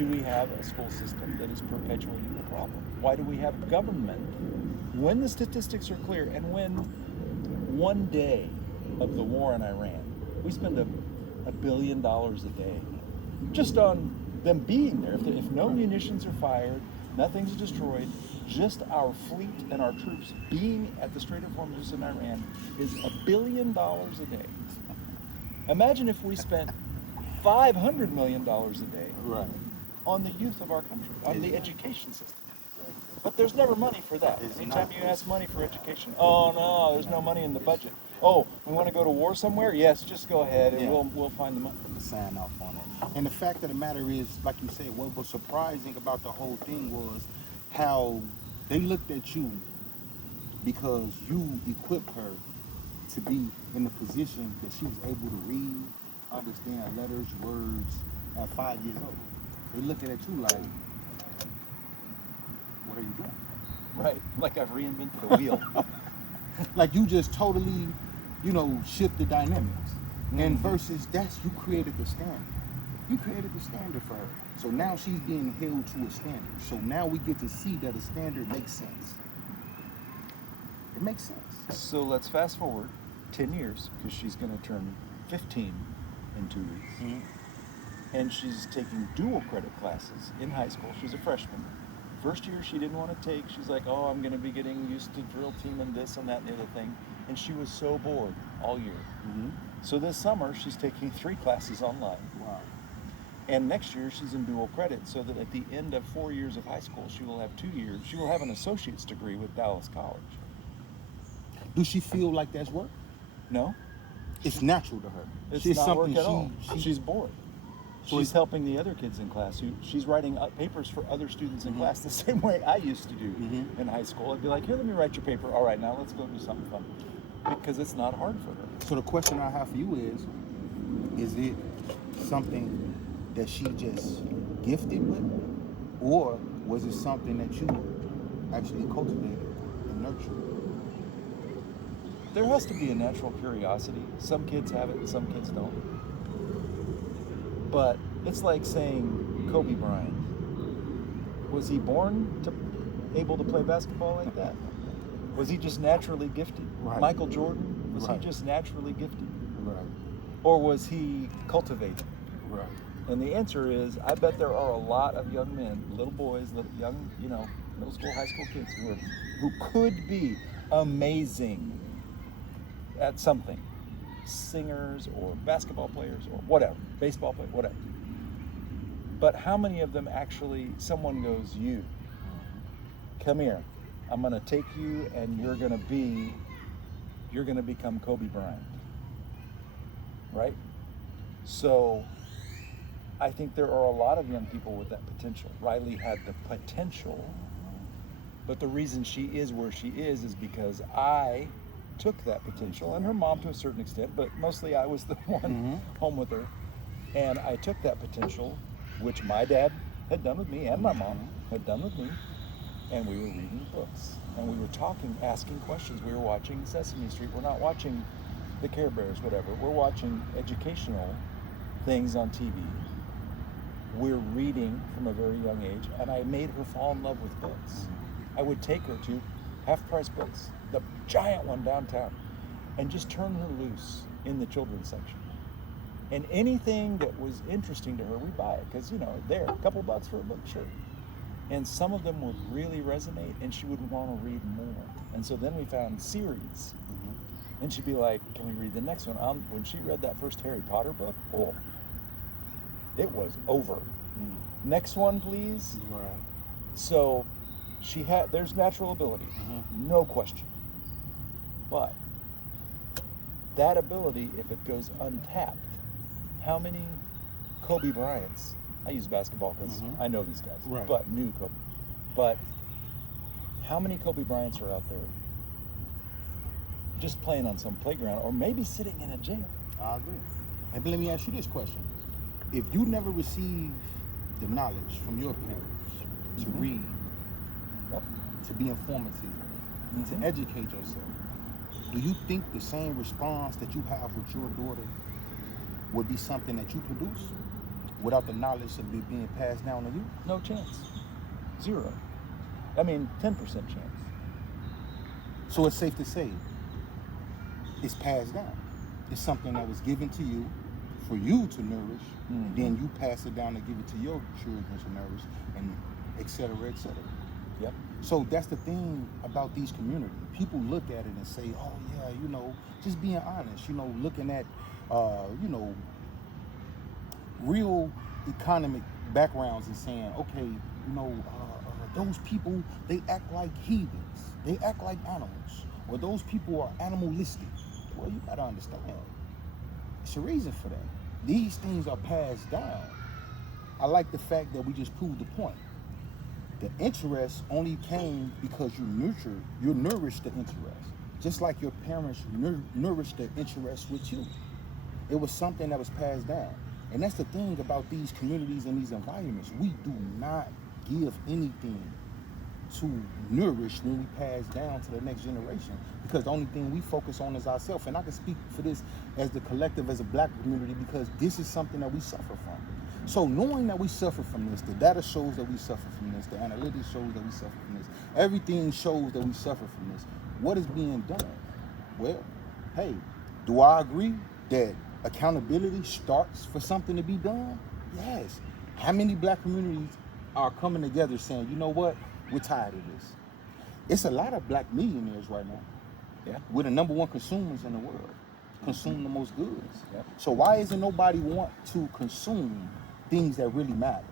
do we have a school system that is perpetuating the problem? Why do we have government when the statistics are clear and when one day of the war in Iran, we spend $1 billion a day just on them being there. If no munitions are fired, nothing's destroyed, just our fleet and our troops being at the Strait of Hormuz in Iran is $1 billion a day. Imagine if we spent $500 million a day Right. on the youth of our country, on the education system. But there's never money for that. It's Anytime not. you ask money for education, oh no, there's no money in the budget. Oh, we want to go to war somewhere? Yes, just go ahead and Yeah. we'll find the money. Sign off on it. And the fact of the matter is, like you said, what was surprising about the whole thing was how they looked at you because you equipped her to be in the position that she was able to read, understand letters, words at 5 years old. They looking at you like, what are you doing? Right, like I've reinvented the wheel. Like you just totally, shift the dynamics. And Mhm. versus you created the standard. You created the standard for her. So now she's being held to a standard. So now we get to see that a standard makes sense. It makes sense. So let's fast forward 10 years, because she's going to turn 15 in 2 weeks. Mhm. And she's taking dual credit classes in high school. She's a freshman. First year she didn't want to take. She's like, oh, I'm going to be getting used to drill team and this and that and the other thing. And she was so bored all year. Mm-hmm. So this summer she's taking 3 classes online. Wow. And next year she's in dual credit, so that at the end of 4 years of high school, she will have 2 years. She will have an associate's degree with Dallas College. Do she feel like that's work? No, It's natural to her. it's It's not work something at all. she- She's bored. So She's it's- helping the other kids in class. She's writing papers for other students in Mhm. class the same way I used to do Mhm. in high school. I'd be like, here, let me write your paper. All right, now let's go do something fun. Because it's not hard for her. So the question I have for you is it something that she just gifted with? Or was it something that you actually cultivated and nurtured? There has to be a natural curiosity. Some kids have it and some kids don't. But it's like saying Kobe Bryant. Was he born able to play basketball like that? Was he just naturally gifted? Right. Michael Jordan, was Right. he just naturally gifted? Right. Or was he cultivated? Right. And the answer is, I bet there are a lot of young men, little boys, little young, middle school, high school kids who could be amazing at something. Singers or basketball players or whatever, baseball players, whatever. But how many of them actually, someone goes, you, come here, I'm gonna take you and you're gonna become Kobe Bryant, right? So I think there are a lot of young people with that potential. Riley had the potential, but the reason she is where she is because I took that potential, and her mom to a certain extent, but mostly I was the one home with her. And I took that potential, which my dad had done with me and my mom had done with me, and we were reading books, and we were talking, asking questions. We were watching Sesame Street. We're not watching the Care Bears, whatever. We're watching educational things on TV. We're reading from a very young age, and I made her fall in love with books. I would take her to half-price books, the giant one downtown, and just turn her loose in the children's section. And anything that was interesting to her, we'd buy it, because, there, a couple bucks for a book, sure. And some of them would really resonate, and she would want to read more. And so then we found series. And she'd be like, can we read the next one? When she read that first Harry Potter book, it was over. Next one, please. Right. So there's natural ability, no question. But that ability, if it goes untapped, how many Kobe Bryants, I use basketball because I know these guys, Right. but new Kobe. But how many Kobe Bryants are out there just playing on some playground or maybe sitting in a jail? I agree. And let me ask you this question. If you never received the knowledge from your parents to read, Yep. to be informative, to educate yourself, do you think the same response that you have with your daughter would be something that you produce? without the knowledge of it being passed down to you? No chance. Zero. I mean, 10% chance. So it's safe to say it's passed down. It's something that was given to you for you to nourish, and then you pass it down and give it to your children to nourish, and et cetera, et cetera. Yep. So that's the thing about these communities. People look at it and say, oh yeah, you know, just being honest, you know, looking at, you know, real economic backgrounds and saying, okay, you know, those people, they act like heathens. They act like animals. Or those people are animalistic. Well, you gotta understand. It's a reason for that. These things are passed down. I like the fact that we just proved the point. The interest only came because you nourished the interest. Just like your parents nourished the interest with you. It was something that was passed down. And that's the thing about these communities and these environments. We do not give anything to nourish when we pass down to the next generation, because the only thing we focus on is ourselves. And I can speak for this as the collective, as a black community, because this is something that we suffer from. So knowing that we suffer from this, the data shows that we suffer from this, the analytics shows that we suffer from this, everything shows that we suffer from this. What is being done? Well, hey, do I agree that accountability starts for something to be done? Yes. How many black communities are coming together saying, you know what, we're tired of this? It's a lot of black millionaires right now. Yeah. We're the number one consumers in the world, consume the most goods. Yep. So why isn't nobody want to consume things that really matters?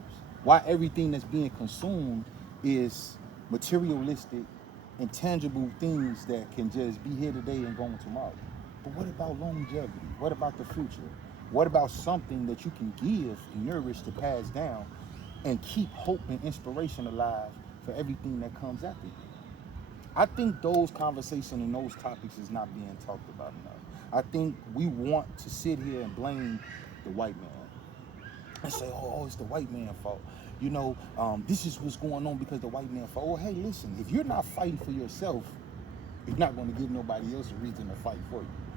Why everything that's being consumed is materialistic, intangible things that can just be here today and gone tomorrow? But what about longevity? What about the future? What about something that you can give and nourish to pass down and keep hope and inspiration alive for everything that comes after you? I think those conversations and those topics is not being talked about enough. I think we want to sit here and blame the white man and say, oh, it's the white man's fault. You know, this is what's going on because the white man fault. Well, hey, listen, if you're not fighting for yourself, you're not going to give nobody else a reason to fight for you.